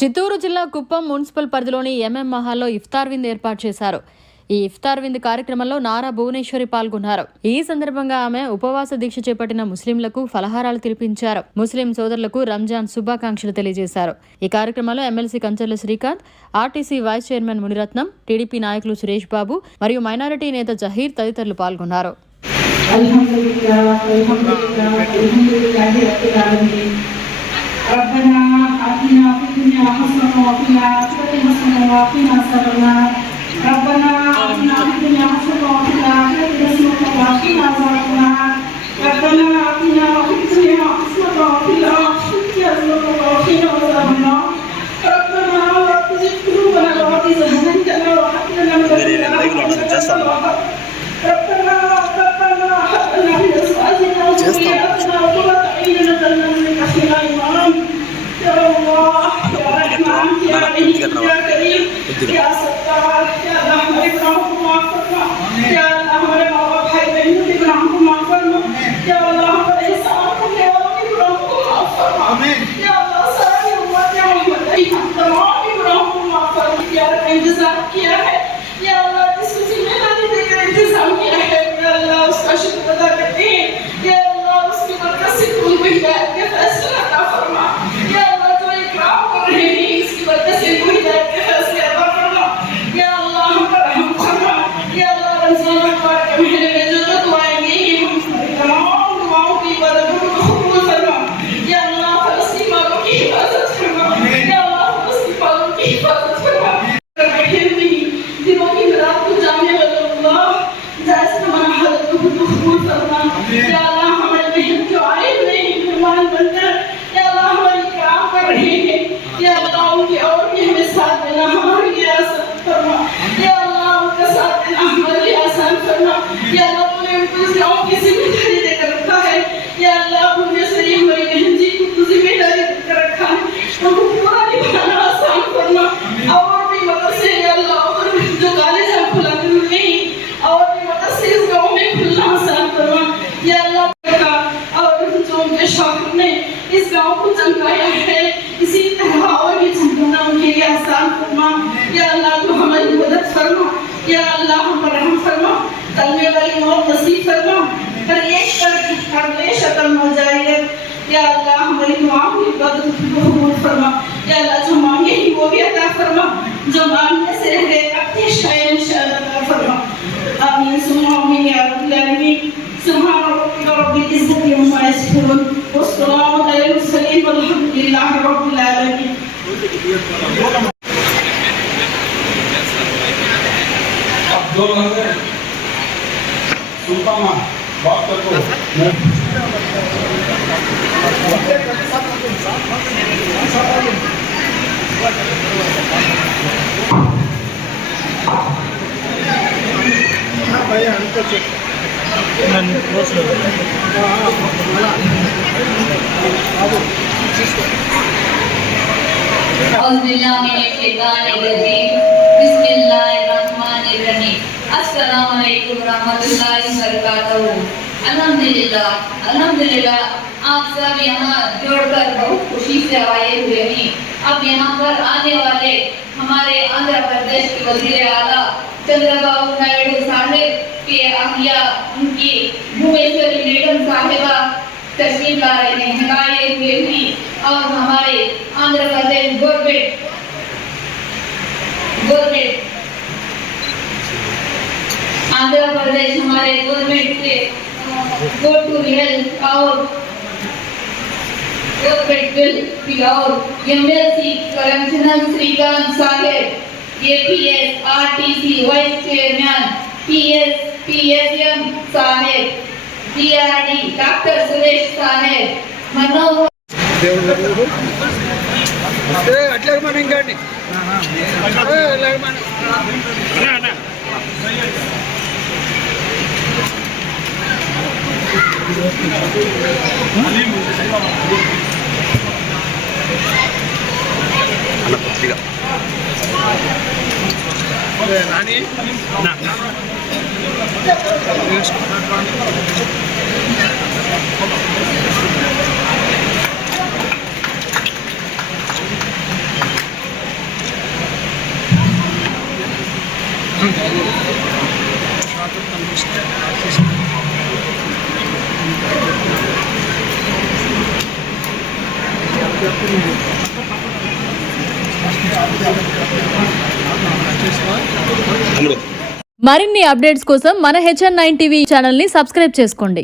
చిత్తూరు జిల్లా కుప్పం మున్సిపల్ పరిధిలోని ఎంఎం మహాల్లో ఇఫ్తార్ విందు ఏర్పాటు చేశారు. ఈ ఇఫ్తార్ విందు కార్యక్రమంలో నారా భువనేశ్వరి పాల్గొన్నారు. ఈ సందర్భంగా ఆమె ఉపవాస దీక్ష చేపట్టిన ముస్లింలకు ఫలహారాలు తినిపించారు. ముస్లిం సోదరులకు రంజాన్ శుభాకాంక్షలు తెలియజేశారు. ఈ కార్యక్రమంలో MLC Kancharla Srikanth, RTC vice chairman Muniratnam, TDP నాయకులు సురేష్ బాబు మరియు మైనారిటీ నేత జహీర్ తదితరులు పాల్గొన్నారు. ربنا آتنا في الدنيا حسنة وفي الآخرة حسنة وقنا عذاب النار ربنا آتنا في الدنيا حسنة وفي الآخرة حسنة وقنا عذاب النار ربنا آتنا في الدنيا حسنة وفي الآخرة حسنة وقنا عذاب النار ربنا لا تزغ قلوبنا بعد إذ هديتنا وهب لنا من لدنك رحمة ربنا هب لنا من أزواجنا وذرياتنا قرة أعين واجعلنا للمتقين إماما يا الله يا رحمن يا رحيم يا كريم يا ستار يا الله हमारे गुनाहों को माफ करना या अल्लाह हमारे माँ बाप भाई बहनों के गुनाहों को माफ करना या अल्लाह हमारे एहसान करने वालों के गुनाहों को माफ करना या अल्लाह सारी उम्मत मोहम्मदी तमाम के गुनाहों को माफ करना या इंतजार किया है या अल्लाह जिसको जिम्मेदारी देकर इंतजाम किया है या अल्लाह उसका शुक्र अदा करते हैं या अल्लाह उसकी बरकत से कोई भी हिदायत के फैसले अता फरमा या अल्लाह जो इकराम कर रहे हैं इसकी बरकत से कोई हिदायत के फैसले अता फरमा या अल्लाह हम पर रहम फरमा या अल्लाह रमजान मुबारक के महीने में जो जो दुआएं की हम तमाम दुआओं की इबादतों को कबूल फरमा या अल्लाह फलस्तीन वालों की हिफाजत फरमा या अल्लाह फलस्तीन वालों की हिफाजत फरमा बैठे हुए दिनों की रात को जाने वाले अल्लाह जैसे हमारा हालत को कबूल फरमा या अल्लाह हमारे बहन जो आए हुए हैं मेहमान बनकर या अल्लाह हमारी काम कर रहे हैं या अल्लाह उनके और भी हमें साथ देना हमारे लिए आसान फरमा या अल्लाह उनका साथ देना हमारे लिए आसान फरमा या अल्लाह तूने उनको इस गाँव की जिम्मेदारी देकर रखा है या अल्लाह उनमें से हमारी बहन जी को जिम्मेदारी देकर रखा है उनको पूरा निभाना आसान फरमा और भी मदद से या अल्लाह जो कॉलेज हम खुलाते हुए और भी मदद से इस गाँव में खुलना आसान फरमा या अल्लाह का और जो उनके शौक ने इस गाँव को चमकाया है इसी तरह और भी चमकाना उनके लिए आसान फरमा या अल्लाह तो हमारी मदद फरमा या अल्लाह हम पर रहम फरमा तलने वाली मौत नसीब फरमा हर एक पर हमेशा तम हो जाएगा या अल्लाह हमारी दुआओं की इबादत को कबूल फरमा या अल्लाह जो मांगे ही वो भी अता फरमा जो मांगने से रह गए अपने शायद इंशाअल्लाह अता फरमा आमीन सुम्मा आमीन या रब्बल आलमीन सुभान रब्बिल इज्जति अम्मा यसिफून वस्सलामु अलल मुरसलीन वल्हम्दुलिल्लाहि रब्बिल आलमीन। अब दो लगे सुल्तान बात करो भैया हमको चेक अस्सलामुअलैकुम रहमतुल्लाहि वबरकातुहू। अल्हम्दुलिल्लाह अल्हम्दुलिल्लाह आप सब यहाँ जोड़कर बहुत खुशी से आए हुए हैं। अब यहाँ पर आने वाले हमारे आंध्र प्रदेश के वजीर आला चंद्रबाबू नायडू साहिब के अहिया उनकी भुवनेश्वरी मैडम साहिबा तशरीफ ला रहे हैं आए हुए हैं और हमारे आंध्र प्रदेश गवर्नमेंट आंध्र प्रदेश हमारे गवर्नमेंट के गो टू हेल्थ और गवर्नमेंट बिल और एमएलसी करमचंद श्रीकांत साहेब APS RTC vice chairman PSM साहेब डीआरडी डॉक्टर सुरेश साहेब मनोहर अट्ला मन इंका रानी ना మరిన్ని అప్డేట్స్ కోసం మన HN9 టీవీ ఛానల్ని సబ్స్క్రైబ్ చేసుకోండి.